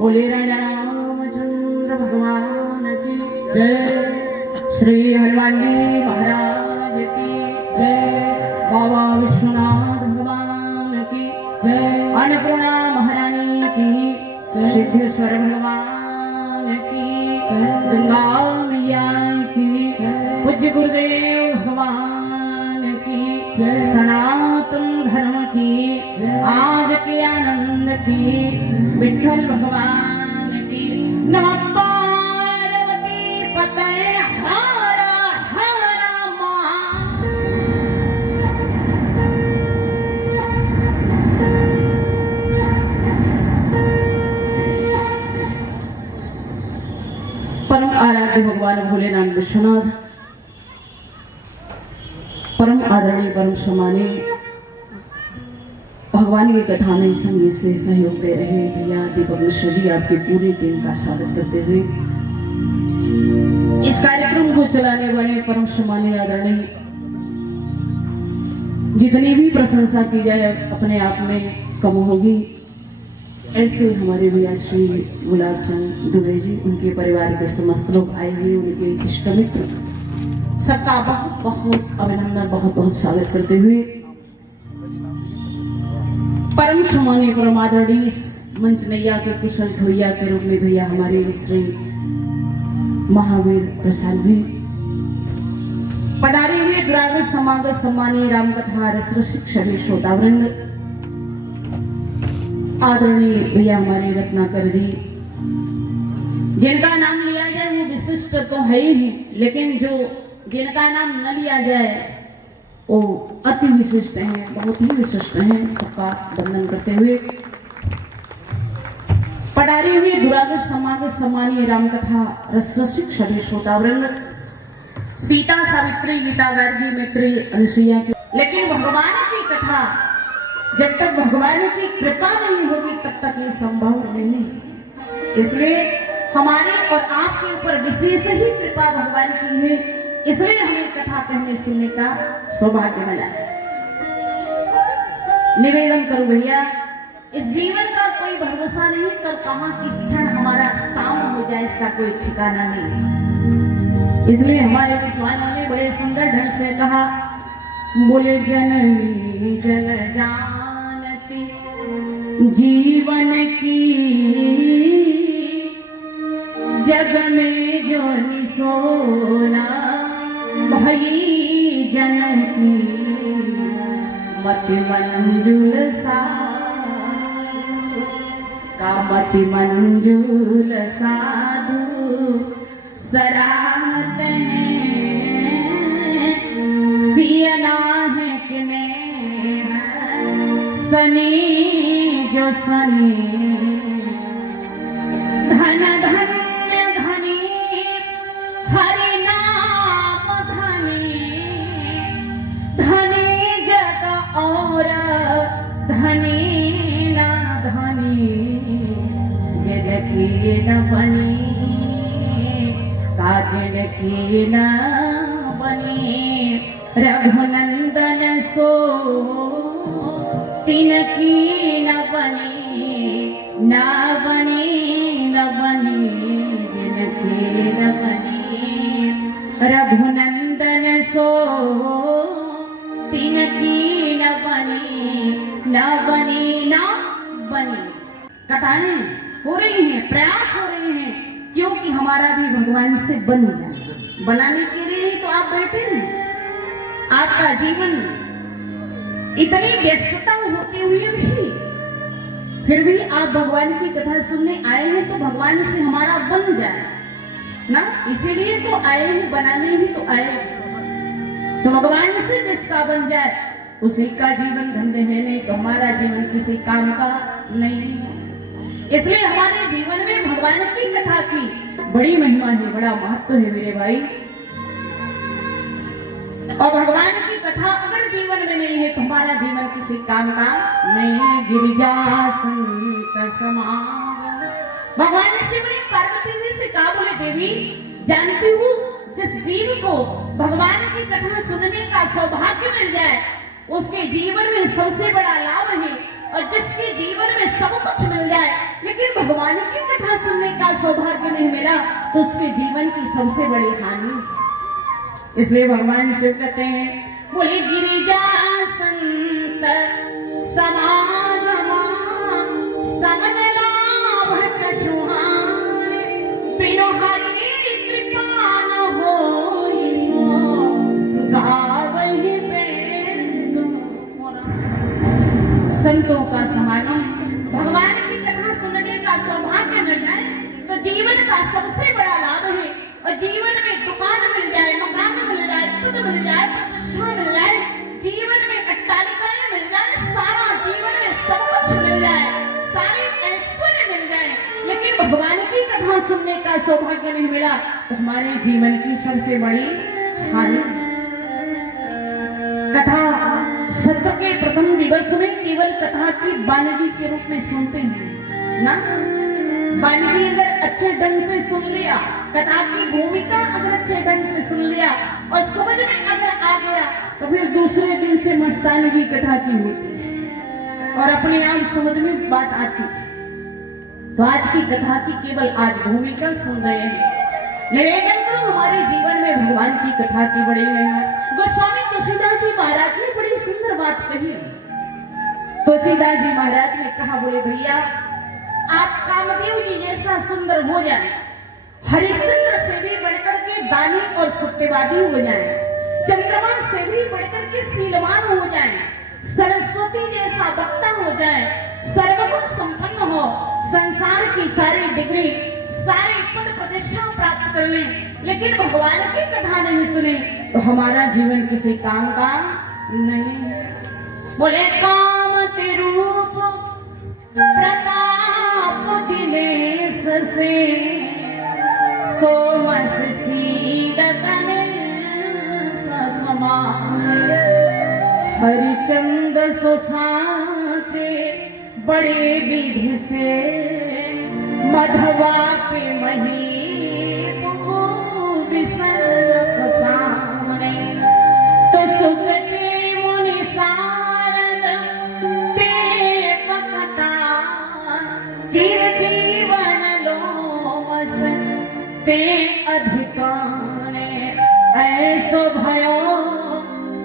बोले राजा रामचंद्र भगवान की जय। श्री हनुमान जी महाराज की जय। बाबा विश्वनाथ भगवान की जय। अन्नपूर्णा महारानी की, सिद्धेश्वर भगवान की, गंगा मैया की, पूज्य गुरुदेव भगवान की, सनातन धर्म की, आज के आनंद की, विठल भगवान की। नमः पार्वती पतये हर हर महादेव। परम आराध्य भगवान भोलेनाथ विश्वनाथ, परम आदरणीय परम सम्मानीय भगवान की कथा में संगीत से सहयोग दे रहे भैया दीपक मिश्र जी, आपकी पूरी टीम का स्वागत करते हुए इस कार्यक्रम को चलाने वाले परम सम्मानीय आदरणीय, जितनी भी प्रशंसा की जाए अपने आप में कम होगी। ऐसे हमारे भैया श्री गुलाब चंद दुबे जी, उनके परिवार के समस्त लोग आए हुए, उनके इष्ट मित्र, सबका बहुत बहुत अभिनंदन, बहुत बहुत स्वागत करते हुए परम सम्मानीय परम आदरणीय मंच नैया के कुशल ढोइया के रूप में भैया हमारे श्री महावीर प्रसाद जी पधारे हुए, दुरागत समागत सम्मानीय रामकथा रस रसिक सभी श्रोतावृंद, आदरणीय भैया हमारे रत्नाकर जी, जिनका नाम लिया जाए वो विशिष्ट तो है ही, लेकिन जो जिनका नाम न लिया जाए वो अति विशिष्ट हैं, बहुत ही विशिष्ट हैं। सबका वंदन करते हुए पधारे हुए दुरागत समागत सम्मानीय रामकथा रस रसिक सभी श्रोतावृंद, सीता सावित्री गीता गार्गी मैत्री अनुसुईया की। लेकिन भगवान की कथा जब तक भगवान की कृपा नहीं होगी तब तक ये संभव नहीं। इसलिए हमारे और आपके ऊपर विशेष ही कृपा भगवान की है, इसलिए हमें कथा कहने सुनने का सौभाग्य मिला। निवेदन करूं भैया, इस जीवन का कोई भरोसा नहीं, कब कहां किस क्षण हमारा शाम हो जाए इसका कोई ठिकाना नहीं। इसलिए हमारे विद्वानों ने बड़े सुंदर ढंग से कहा, बोले जननी जन जानती जीवन की, जग में जो निसोना भई जनकी, मति मंजुल साधु का मति मंजुल साधु सराहत है, सियना है कि सनी जो सनी, धन धन धनी ना धनी, जनकी न बनी काजनकी न बनी, रघुनंदन सो तिनकी न बनी, न बनी न बनी जिनकी न बनी, रघुनंदन सो तिनकी न बनी, न बनी न बनी। कथाएं हो रही हैं, प्रयास हो रहे हैं, क्योंकि हमारा भी भगवान से बन जाए। बनाने के लिए ही तो आप बैठे हैं। आपका जीवन इतनी व्यस्तता होते हुए भी फिर भी आप भगवान की कथा सुनने आए हैं, तो भगवान से हमारा बन जाए ना, इसीलिए तो आए हैं, बनाने ही तो आए। तो भगवान से जिसका बन जाए उसी का जीवन धन्य है, नहीं तो हमारा जीवन किसी काम का नहीं है। इसलिए हमारे जीवन में भगवान की कथा की बड़ी महिमा है, बड़ा महत्व है मेरे भाई। और भगवान की कथा अगर जीवन में नहीं है तो हमारा जीवन किसी काम का नहीं है। गिरिजा संत समान भगवान शिव ने पार्वती जी से कहा, बोले देवी जानती हूँ जिस जीव को भगवान की कथा सुनने का सौभाग्य मिल जाए उसके जीवन में सबसे बड़ा लाभ है और जिसके जीवन में सब कुछ मिल जाए लेकिन भगवान की कथा सुनने का सौभाग्य नहीं मिला तो उसके जीवन की सबसे बड़ी हानि है। इसलिए भगवान शिव कहते हैं बोले गिरिजा संत समागमा समन लाभ कछुहान बिनु हरि कृपा न होई सो गावहि प्रेम। संतों का समागम भगवान की कथा सुनने का सौभाग्य मिल जाए तो जीवन का सबसे बड़ा लाभ है। और जीवन में दुकान मिल जाए, मकान मिल जाए, पद मिल जाए, प्रतिष्ठा मिल जाए, जीवन में अट्टालिकाएं मिल जाए, सारा जीवन में सब कुछ मिल जाए, सारे ऐश्वर्य मिल जाए, लेकिन भगवान की कथा सुनने का सौभाग्य नहीं मिला तो हमारे जीवन की सबसे बड़ी हानि। कथा सत्र के प्रथम दिवस में केवल कथा की वानगी के रूप में सुनते हैं ना। वानगी अगर अच्छे ढंग से सुन लिया, कथा की भूमिका अगर अच्छे ढंग से सुन लिया और समझ में अगर आ गया तो फिर दूसरे दिन से मस्तानगी कथा की होती है और अपने आप समझ में बात आती है। तो आज की कथा की केवल आज भूमिका सुन रहे हैं, निवेदन करो हमारे जीवन में भगवान की कथा की बड़ी महिमा। गोस्वामी तुलसीदास जी महाराज ने बड़ी सुंदर बात कही। तुलसीदास जी महाराज ने कहा बोले भैया आप कामदेव जी जैसा सुंदर हो जाए, हरिश्चंद्र से भी बढ़कर के दानी और सत्यवादी हो जाए, चंद्रमा से भी बढ़कर के शीलवान हो जाए, सरस्वती जैसा वक्ता हो जाए, सर्वगुण संपन्न हो, संसार की सारी डिग्री सारी पद प्रतिष्ठा प्राप्त कर ले, लेकिन भगवान की कथा नहीं सुने तो हमारा जीवन किसी काम का नहीं। बोले काम के रूप प्रताप दिनेश से सोमस सीदकने समान हरिचंद सुसाचे बड़े विधि से मधवा पे मही सामने तो सुख मुनि सारद ते पकता चिर जीवन लोमस ते अधिकाने ऐसो भयो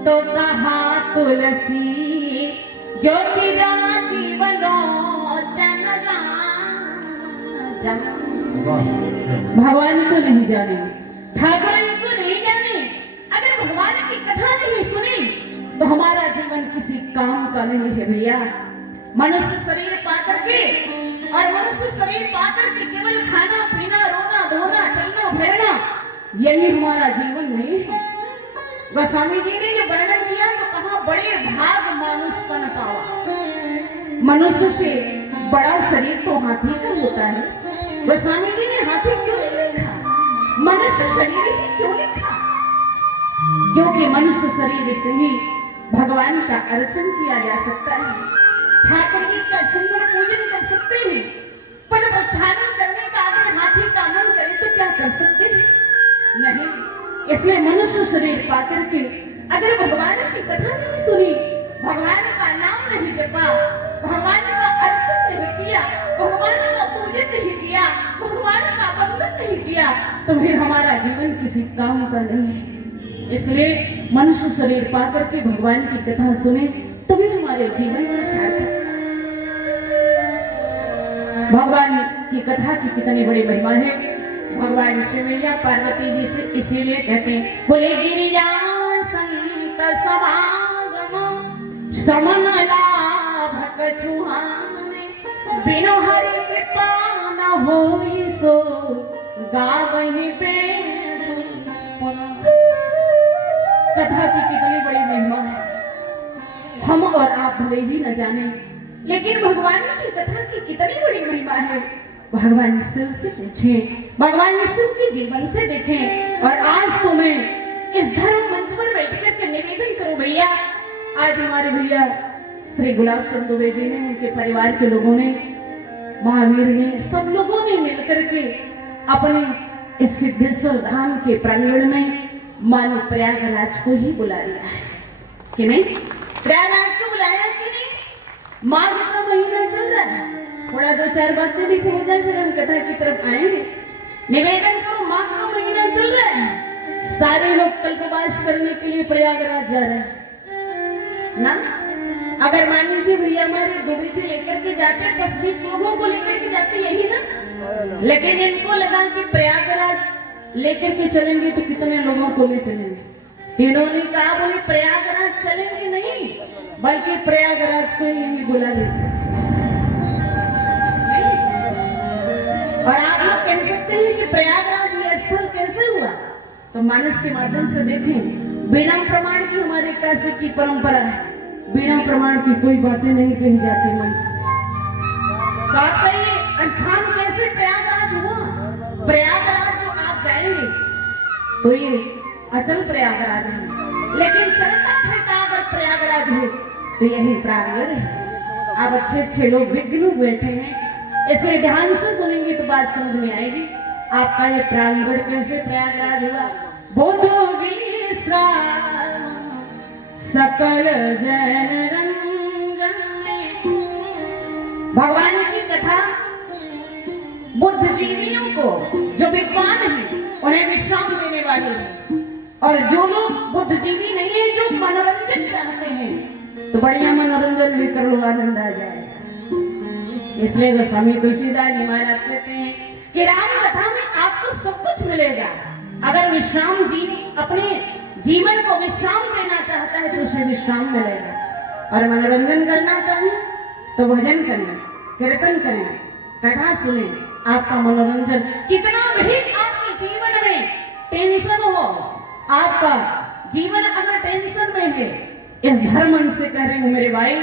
तो कहा तुलसी ज्योतिरा जीवनो जनरा भगवान को नहीं जाने, ठाकुर जी को नहीं जाने, अगर भगवान की कथा नहीं सुनी तो हमारा जीवन किसी काम का नहीं है भैया। मनुष्य शरीर पाकर के और मनुष्य शरीर पाकर के केवल खाना पीना रोना धोना चलना फिरना यही हमारा जीवन नहीं है। गोस्वामी जी ने ये वर्णन किया तो कहा बड़े भाग मानुष बन पावा। मनुष्य से बड़ा शरीर तो हाथी का होता है। गोस्वामी जी ने हाथी क्यों नहीं लिखा, मनुष्य शरीर ही क्यों लिखा? क्योंकि मनुष्य शरीर से ही भगवान का अर्चन किया जा सकता है, ठाकुर जी का सुंदर पूजन कर सकते हैं, पर प्रचारण करने का अगर हाथी का मन करे तो क्या कर सकते हैं? नहीं। इसलिए मनुष्य शरीर पाकर के अगर भगवान की कथा नहीं सुनी, भगवान का नाम नहीं जपा, भगवान का अर्चन नहीं किया, भगवान का पूजन नहीं किया, भगवान का वंदन नहीं किया तो फिर हमारा जीवन किसी काम का नहीं है। इसलिए मनुष्य शरीर पाकर के भगवान की कथा सुने तभी हमारे जीवन में सार्थक। भगवान की कथा की कितनी बड़ी महिमा है। भगवान शिव मैया पार्वती जी से इसीलिए कहते हैं बोले गिरिजा संत समागम समन लाभ कछुहाने बिनु हरि कृपा न होई सो गावहि प्रेम। कथा की कितनी बड़ी महिमा है, हम और आप भले ही न जाने, लेकिन भगवान की कथा की कितनी बड़ी महिमा है। भगवान शिव से पूछें, भगवान शिव के जीवन से देखें। और आज तो मैं इस धर्म मंच पर बैठ करके निवेदन करूं भैया, आज हमारे भैया श्री गुलाब चंद दुबे जी ने, उनके परिवार के लोगों ने, महावीर ने, सब लोगों ने मिलकर के अपने इस सिद्धेश्वर धाम के प्रांगण में मानो प्रयागराज को ही बुला लिया है कि नहीं? प्रयागराज को बुलाया कि नहीं? माघ का महीना चल रहा है, थोड़ा दो चार बातें भी हो जाए फिर हम कथा की तरफ आएंगे। निवेदन करो, माघ का महीना चल रहा है, सारे लोग कल्पवास करने के लिए प्रयागराज जा रहे हैं ना। अगर मान लीजिए भैया हमारे दुबई से लेकर के जाते 10-20 लोगों को लेकर के जाते यही ना, लेकिन इनको लगा कि प्रयागराज लेकर के चलेंगे तो कितने लोगों को ले चलेंगे। तीनों ने कहा बोले प्रयागराज चलेंगे नहीं, बल्कि प्रयागराज को यही बुला लेंगे। और आप लोग कह सकते हैं कि प्रयागराज ये स्थल कैसे हुआ, तो मानस के माध्यम से देखें, बिना प्रमाण की हमारे काशी की परंपरा है, बिना प्रमाण की कोई बातें नहीं कही जाती मन से। तो आपका ये स्थान कैसे प्रयागराज हुआ? प्रयागराज जो आप जाएंगे तो ये अचल प्रयागराज है, लेकिन चलता फिरता अगर प्रयागराज है तो यही प्रांगण है। आप अच्छे लोग विज्ञ लोग बैठे हैं, इसमें ध्यान से सुनेंगे तो बात समझ में आएगी। आपका ये प्रांगण कैसे प्रयागराज हुआ? बोधो विश्राम सकल जन रंगन में। भगवान की कथा बुद्धिजीवियों को, जो विद्वान है उन्हें विश्राम देने वाली है, और जो लोग बुद्धिजीवी नहीं है, जो मनोरंजन चाहते हैं, तो बढ़िया मनोरंजन लेकर लो, आनंद आ जाएगा। इसलिए गोस्वामी तुलसीदास जी महाराज कहते हैं कि राम कथा में आपको सब कुछ मिलेगा। अगर विश्राम जी अपने जीवन को विश्राम देना चाहता है तो उसे विश्राम मिलेगा, और मनोरंजन करना चाहिए तो भजन करें, कीर्तन करें, कथा सुने। आपका मनोरंजन कितना भी आपके जीवन में टेंशन हो, आपका जीवन अगर टेंशन में है, इस धर्म से कह रही हूं मेरे भाई,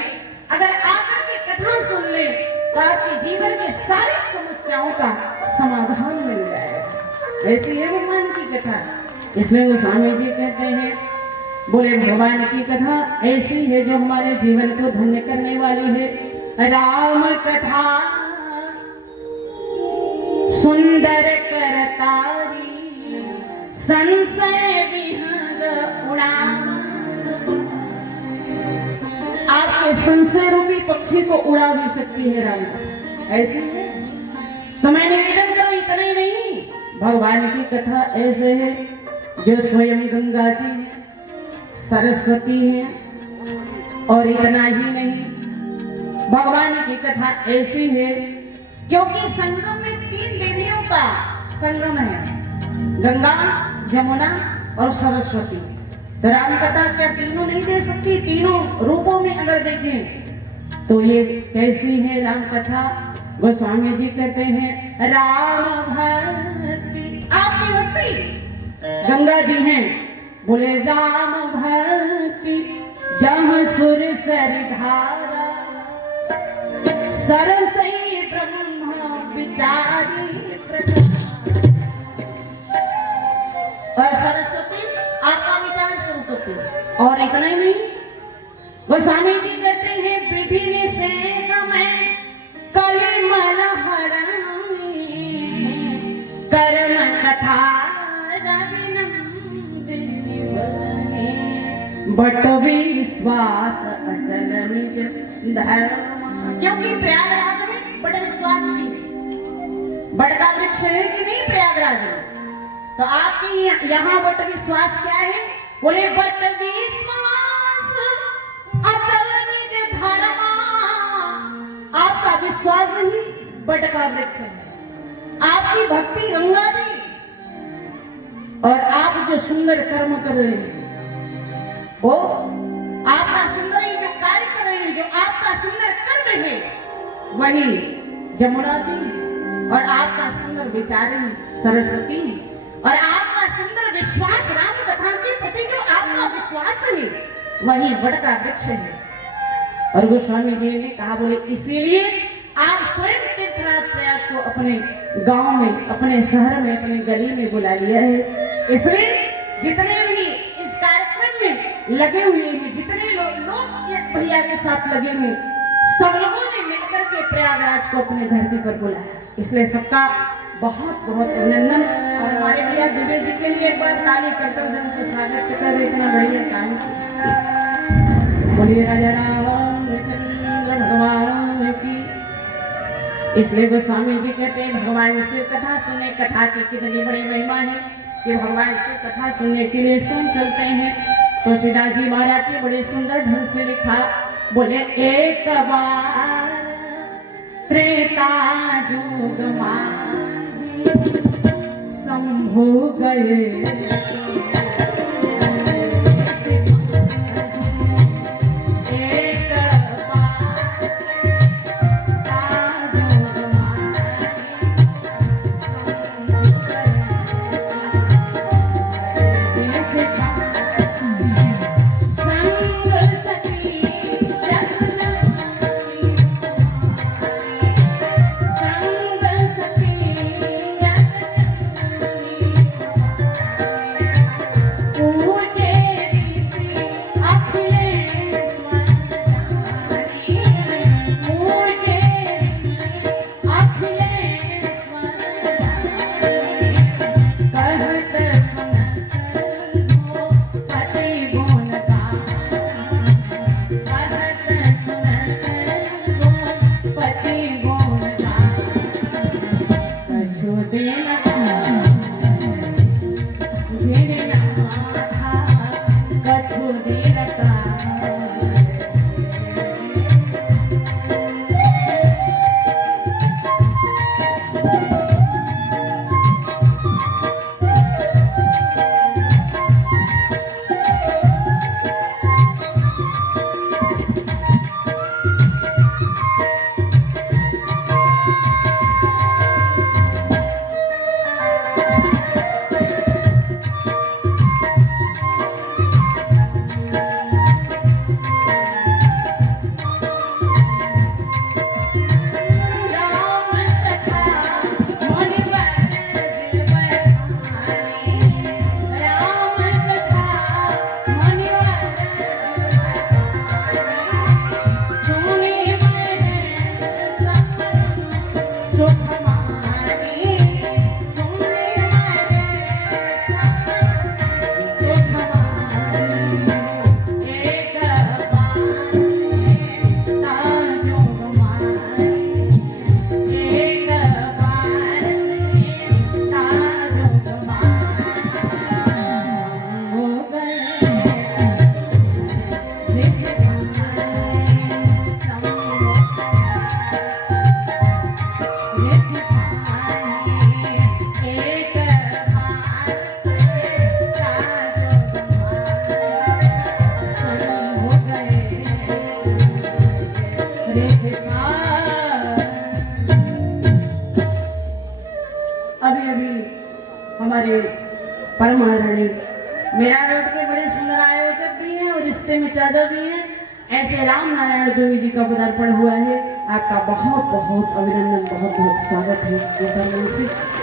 अगर आकर के कथा सुन ले तो आपके जीवन के सारी समस्याओं का समाधान मिल जाएगा। ऐसी है भगवान की कथा। इसमें गोस्वामी जी कहते हैं, बोले भगवान की कथा ऐसी है जो हमारे जीवन को धन्य करने वाली है। राम कथा सुंदर करतारी, संशय विहंग उड़ाम। आपके संशय रूपी पक्षी को उड़ा भी सकती है राम कथा, ऐसी है। तो मैं निवेदन करूं, इतना ही नहीं, भगवान की कथा ऐसे है जो स्वयं गंगा जी है, सरस्वती है, और इतना ही नहीं, भगवान की कथा ऐसी है क्योंकि संगम में 3 देवियों का संगम है, गंगा, जमुना और सरस्वती। तो राम कथा क्या तीनों नहीं दे सकती? तीनों रूपों में अगर देखें तो ये कैसी है राम कथा? गोस्वामी जी कहते हैं, राम भक्ति, आपकी भक्ति गंगा जी हैं, बोले राम भक्ति जहाँ सुर सर धारा, सरसई ब्रह्मा विचारी। और सरस्वती आपका विचार सरस्वती। और इतना ही नहीं, गोस्वामी जी कहते हैं, विधि निषेध में कलिमल हराई, कर्म कथा बट विश्वास अचल निज धर्म। क्योंकि प्रयागराज में बड़ विश्वास भी है, बड़ का वृक्ष है कि नहीं प्रयागराज में? तो आपकी यहाँ बट विश्वास क्या है? बोले बट विश्वास अचल निज धर्म। आपका विश्वास ही बट का वृक्ष है, आपकी भक्ति गंगा जी, और आप जो सुंदर कर्म कर रहे हैं, वो आपका सुंदर जो कार्य कर रहे हैं, जो आपका सुंदर कर्म है, वही जमुना जी, और आपका सुंदर विचार सरस्वती, और आपका सुंदर विश्वास राम कथा के प्रति जो आपका विश्वास है, वही बड़ का वृक्ष है। और गोस्वामी जी ने कहा, बोले इसीलिए आप स्वयं तीर्थराज प्रयाग को अपने गांव में, अपने शहर में, अपने गली में बुला लिया है। इसलिए जितने भी इस कार्यक्रम में लगे हुए हैं, जितने लोग भैया के साथ लगे हुए, सब लोगों ने मिलकर के प्रयागराज को अपने धरती पर बुलाया। इसलिए सबका बहुत बहुत अभिनंदन। और हमारे भैया दुबे जी के लिए एक बार ताली कर्तव्य से स्वागत कर, इतना बढ़िया काम। बोलिए राजा रामचंद्र भगवान इसलिए गोस्वामी जी कहते हैं भगवान शिव कथा सुनने, कथा की कितनी बड़ी महिमा है कि भगवान शिव कथा सुनने के लिए स्वयं चलते हैं। तो तुलसीदास जी महाराज ने बड़े सुंदर ढंग से लिखा, बोले एक बार त्रेता जुग माही शंभु गए, हमारे परम आदरणीय मेरा रोड के बड़े सुंदर आयोजक भी हैं और रिश्ते में चाचा भी हैं, ऐसे राम नारायण देवी जी का पदार्पण हुआ है। आपका बहुत बहुत अभिनंदन, बहुत बहुत स्वागत है।